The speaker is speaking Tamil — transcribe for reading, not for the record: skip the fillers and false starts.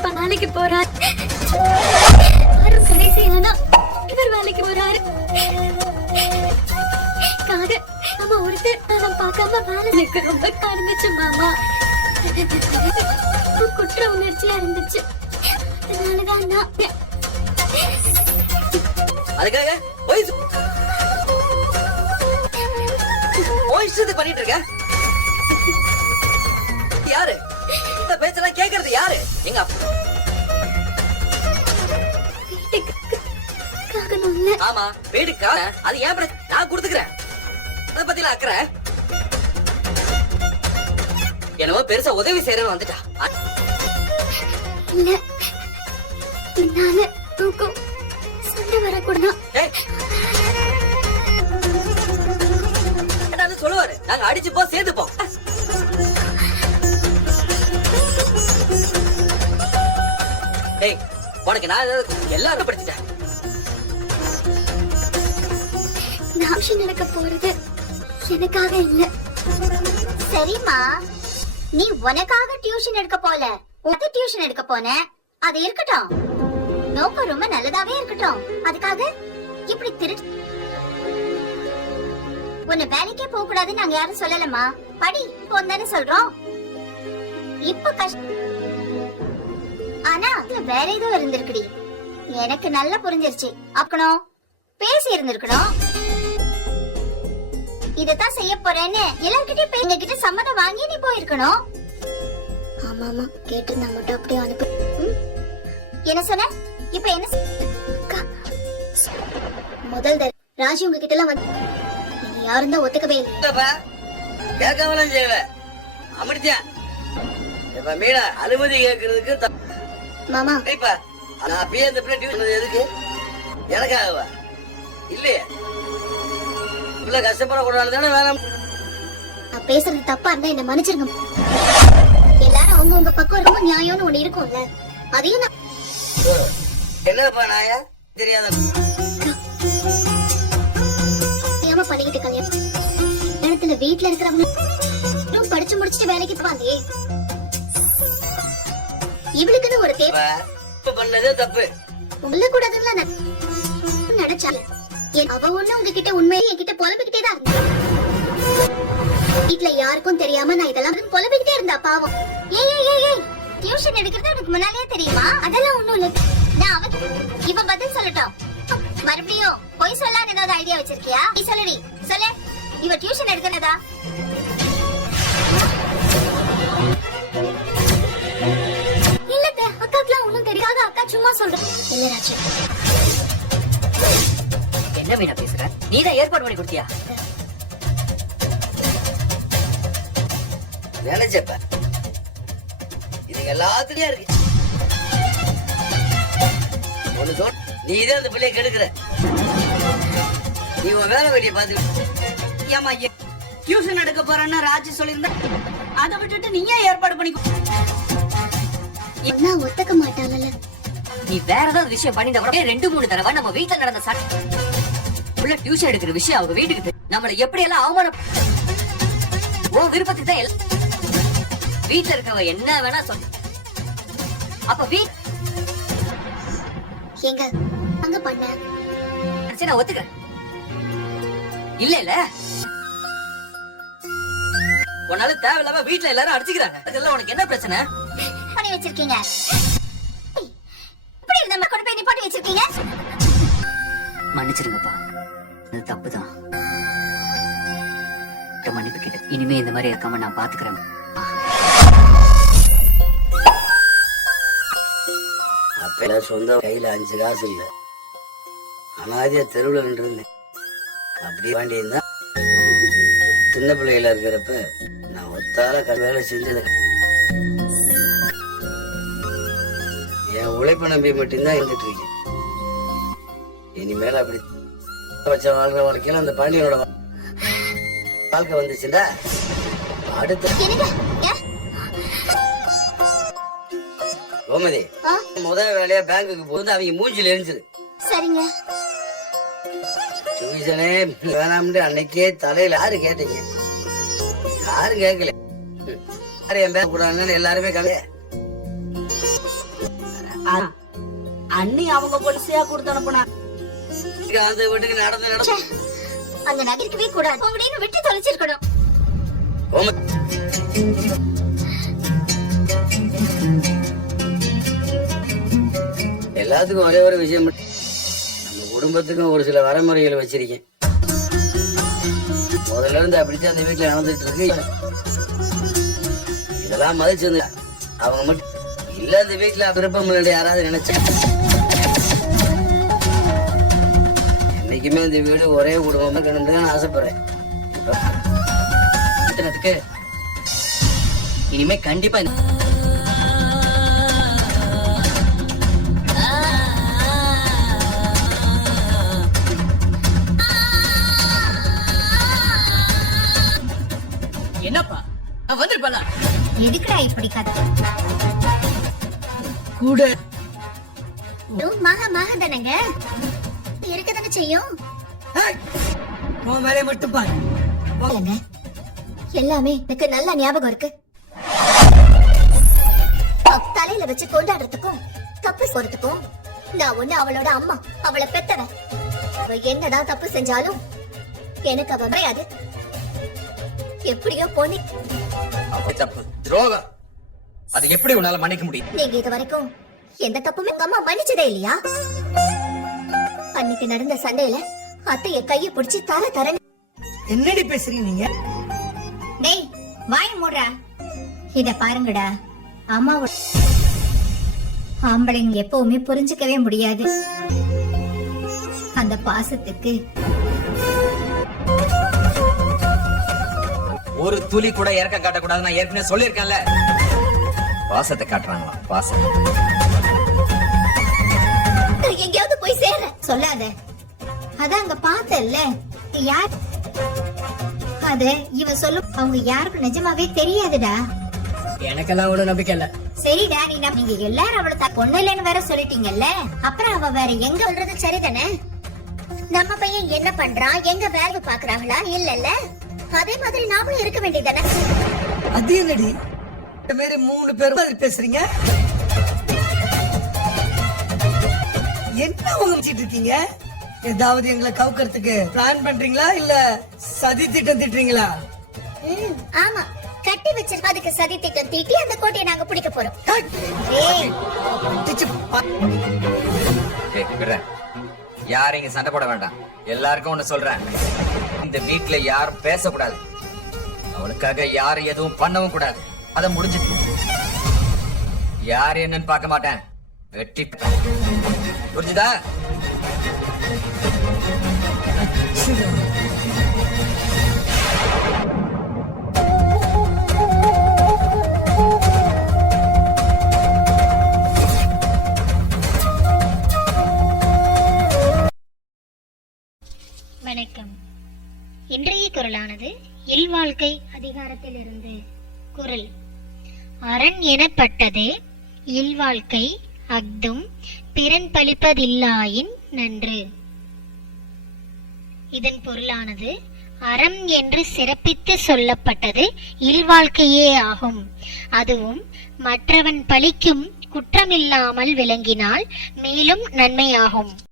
இப்ப வேலைக்கு போறார். கடைசியானா இவர் வேலைக்கு போறாரு. மாமா ஒருத்தர் நான் பார்க்காம வேலை எனக்கு ரொம்ப இருந்துச்சு மாமா. குற்ற உணர்ச்சியா இருந்துச்சு. அதனாலதான் நான் அதுக்காக பண்ணிட்டு இருக்க. யாரு இந்த பேச்செல்லாம் கேக்குறது? யாரு? எங்க ஆமா வீட்டுக்கா? அது ஏன் பிரச்சனை? நான் கொடுத்துக்கிறேன். அதை பத்தி அக்கறை என்னவோ பெருசா உதவி செய்யறேன்னு வந்துட்டா. சொல்லுவாரு நாங்க அடிச்சு போ சேர்த்துப்போம். உனக்கு நான் எல்லாரும் படிச்சுட்டேன். நடக்க போறது எனக்காக இல்ல. சரிம்மா, நீ உனக்காக டியூஷன் எடுக்க போல, உனக்கு டியூஷன் எடுக்க போன. அது இருக்கட்டும், நோக்கம் ரொம்ப நல்லதாவே இருக்கட்டும். அதுக்காக இப்படி திருட்டு உன்னை வேலைக்கே போக கூடாதுன்னு நாங்க யாரும் சொல்லலமா. படி போன்னு சொல்றோம். இப்ப கஷ்டம். ஆனா வேற ஏதோ இருந்திருக்குடி. எனக்கு நல்லா புரிஞ்சிருச்சு. அப்பணும் பேசி இருந்திருக்கணும். இதத்தான் செய்ய போறேன்னு எல்லார்கிட்டயும் எங்க கிட்ட சம்மதம் வாங்கி நீ போயிருக்கணும். ஆமா ஆமா கேட்டிருந்தா மட்டும் அப்படியே அனுப்பு. என்ன சொன்ன? இப்ப என்ன? முதல் ராஜி உங்ககிட்ட எல்லாம் வந்து நீங்க யாரும் தான் ஒத்துக்கவே இல்லை. கேட்காமலாம் செய்வ அமிர்தியா. இப்ப மீனா அனுமதி கேட்கறதுக்கு மாமா இப்ப நான் அப்படியே அந்த பிள்ளை டியூஷன் எதுக்கு? எனக்காகவா? இல்லையே, பிள்ளை கஷ்டப்படக்கூடாது தானே. வேணாம், நான் பேசுறது தப்பா இருந்தா என்ன மன்னிச்சிருங்க. எல்லாரும் அவங்க உங்க பக்கம் ரொம்ப நியாயம்னு ஒண்ணு இருக்கும்ல, அதையும் நான் என்னப்பா நாயா தெரியாத ஏமா பண்ணிக்கிட்டு கல்யாணம் இடத்துல வீட்டுல இருக்கிறவங்க படிச்சு முடிச்சுட்டு வேலைக்கு போவாங்க. இவளுக்குன்னு ஒரு தேவை பண்ணதே தப்பு. உள்ள கூடாதுன்னு நினைச்சால அவ ஒண்ணு உங்ககிட்ட உண்மையை என்கிட்ட புலம்பிக்கிட்டே தான் இருந்தா. வீட்டுல யாருக்கும் தெரியாம நான் இதெல்லாம் புலம்பிக்கிட்டே இருந்தா பாவம். ஏய் டியூஷன் எடுக்கிறது எனக்கு முன்னாலே தெரியுமா? அதெல்லாம் ஒண்ணும் இல்ல. நான் அவ இவ பதில் சொல்லட்டும். மறுபடியும் பொய் சொல்லான்னு ஏதாவது ஐடியா வச்சிருக்கியா? நீ சொல்லுடி, சொல்லு. இவ டியூஷன் எடுக்கிறதா? இல்ல அக்காக்குலாம் ஒண்ணும் தெரியாத. அக்கா சும்மா சொல்றேன். இல்ல ராஜா, என்ன மீனா பேசுற? நீதான் ஏற்பாடு பண்ணி கொடுத்தியா? நினைச்சப்ப இது எல்லாத்துலயும் இருக்கு. ஒண்ணு சொல், நீதான் அந்த பிள்ளைய கெடுக்கிற. நீ உன் வேலை வேண்டிய பாத்து. ஏமா டியூஷன் எடுக்க போறேன்னு ராஜி சொல்லியிருந்தா அதை விட்டுட்டு நீயே ஏற்பாடு பண்ணிக்கோ. நான் ஒத்துக்க மாட்டாளல. நீ வேற ஏதாவது விஷயம் பண்ணிட்ட கூட 2-3 தடவை நம்ம வீட்டுல நடந்த சட்டை உள்ள டியூஷன் எடுக்கிற விஷயம் அவங்க வீட்டுக்கு நம்மள எப்படி எல்லாம் அவமானம். ஓ விருப்பத்துக்கு தான் வீட்டுல இருக்கவங்க என்ன வேணா சொல்லு. அப்ப எங்க அங்க பண்ண நான் ஒத்துக்கிறேன். இல்ல இல்ல உன்னால தேவையில்லாம வீட்டுல எல்லாரும் அடிச்சுக்கிறாங்க. அதெல்லாம் உனக்கு என்ன பிரச்சனை? பண்ணி வச்சிருக்கீங்க. இப்படி நம்ம கொண்டு போய் நிப்பாட்டி வச்சிருக்கீங்க. மன்னிச்சிருங்கப்பா, அது தப்புதான். மன்னிப்பு கேட்டு இனிமே இந்த மாதிரி இருக்காம நான் பாத்துக்கிறேன். அப்ப சொந்த கையில 5 காசு இல்ல, அனாதியா தெருவுல நின்றுருந்தேன். அப்படி வேண்டியிருந்தா சின்ன பிள்ளைகள இருக்கிறப்ப நான் ஒத்தால வேலை செஞ்சது. என் உழைப்ப நம்பி மட்டும்தான் இருந்துட்டு இருக்கேன். இனிமேல அப்படி வச்ச வாழ்ற வாழ்க்கையில அந்த பாண்டியனோட வாழ்க்கை வந்துச்சுடா. அடுத்த கோமதி முதல் வேலையா பேங்குக்கு போகுது. அவங்க மூஞ்சில எரிஞ்சிரு. சரிங்க. டியூஷனே வேணாம்னு அன்னைக்கே தலையில யாரு கேட்டீங்க? யாரும் கேட்கல. யாரு என் பேங்க் கூடாதுன்னு எல்லாருமே கலைய அண்ணி அவங்க பொலிசியா கொடுத்து அனுப்புனா அந்த வீட்டுக்கு நடந்து அங்க நகரிக்கவே கூடாது அப்படின்னு விட்டு தொலைச்சிருக்கணும். எல்லாத்துக்கும் ஒரே ஒரு விஷயம் நம்ம குடும்பத்துக்கும் ஒரு சில வரைமுறைகள் வச்சிருக்கேன். முதல்ல இருந்து அப்படித்தான் அந்த வீட்டுல நடந்துட்டு இருக்கு. இதெல்லாம் மதிச்சு வந்து அவங்க மட்டும் இல்ல அந்த வீட்டுல விருப்பம் இல்லை யாராவது நினைச்சேன். என்னைக்குமே இந்த வீடு ஒரே குடும்பமா இருக்கணும்னு நான் ஆசைப்படுறேன். இனிமே கண்டிப்பா என்னப்பா வந்துருப்பல எதுக்குடா இப்படி கத்து கூட மகா மகா தானங்க இருக்கதானே செய்யும். உன் வேலையை மட்டும் பாரு. இல்லைங்க, எல்லாமே எனக்கு நல்ல ஞாபகம் இருக்கு. தலையில வச்சு கொண்டாடுறதுக்கும் தப்பு போறதுக்கும் நான் ஒண்ணு அவளோட அம்மா, அவளை பெத்தவன். அவ என்னதான் தப்பு செஞ்சாலும் எனக்கு அவ கிடையாது. எப்படியோ பொண்ணு தப்பு துரோகம், அது எப்படி உன்னால மன்னிக்க முடியும்? நீங்க இது வரைக்கும் எந்த தப்புமே உங்க அம்மா மன்னிச்சதே இல்லையா? அன்னைக்கு நடந்த சண்டையில அத்தைய கைய பிடிச்சி தர என்னடி பேசுறீங்க நீங்க? டேய் வாய் மூடுறா. இத பாருங்கடா, அம்மாவோட ஆம்பளைங்க எப்பவுமே புரிஞ்சுக்கவே முடியாது. அந்த பாசத்துக்கு ஒரு துளி கூட இறக்கம் காட்டக்கூடாது. நான் ஏற்கனவே சொல்லியிருக்கேன்ல. பாசத்தை காட்டுறாங்களா? பாசம் எங்கேயாவது போய் சேர சொல்லாத. அதான் அங்க பார்த்தல்ல யார் அத இவன் சொல்லும். அவங்க யாருக்கும் நிஜமாவே தெரியாதுடா. எனக்கெல்லாம் அவ்வளவு நம்பிக்கை இல்ல. சரிடா, நீங்க எல்லாரும் அவளை பொண்ணு இல்லைன்னு வேற சொல்லிட்டீங்கல்ல, அப்புறம் அவ வேற எங்க சொல்றது சரிதானே? நம்ம பையன் என்ன பண்றான், எங்க வேலை பாக்குறாங்களா இல்லல்ல, அதே மாதிரி நாமளும் இருக்க வேண்டியதானே? அது என்னடி இந்த மாதிரி 3 பேரும் பேசுறீங்க? என்ன உங்கச்சிட்டு இருக்கீங்க? ஏதாவது எங்களை கவுக்கிறதுக்கு பிளான் பண்றீங்களா இல்ல சதி திட்டம் திட்டுறீங்களா? ஆமா, கட்டி வச்சிருக்க அதுக்கு சதி திட்டம் தீட்டி அந்த கோட்டையை நாங்க பிடிக்க போறோம். ஏய், யாரும் இங்க சண்டை போட வேண்டாம். எல்லாருக்கும் ஒண்ணு சொல்றேன், இந்த வீட்டுல யாரும் பேசக்கூடாது. அவளுக்காக யாரும் எதுவும் பண்ணவும் கூடாது. அத முடிஞ்சது. யாரு என்னன்னு பார்க்க மாட்டேன். வெட்டி புரிஞ்சுதா? வணக்கம். இன்றைய குரலானது இல்வாழ்க்கை அதிகாரத்திலிருந்து. குரல்: அரண் எனப்பட்டது இல்வாழ்க்கை அஃதும் பிறன் பழிப்பதில்லாயின் நன்று. இதன் பொருளானது, அறம் என்று சிறப்பித்து சொல்லப்பட்டது இல்வாழ்க்கையே ஆகும். அதுவும் மற்றவன் பழிக்கும் குற்றமில்லாமல் விளங்கினால் மேலும் நன்மையாகும்.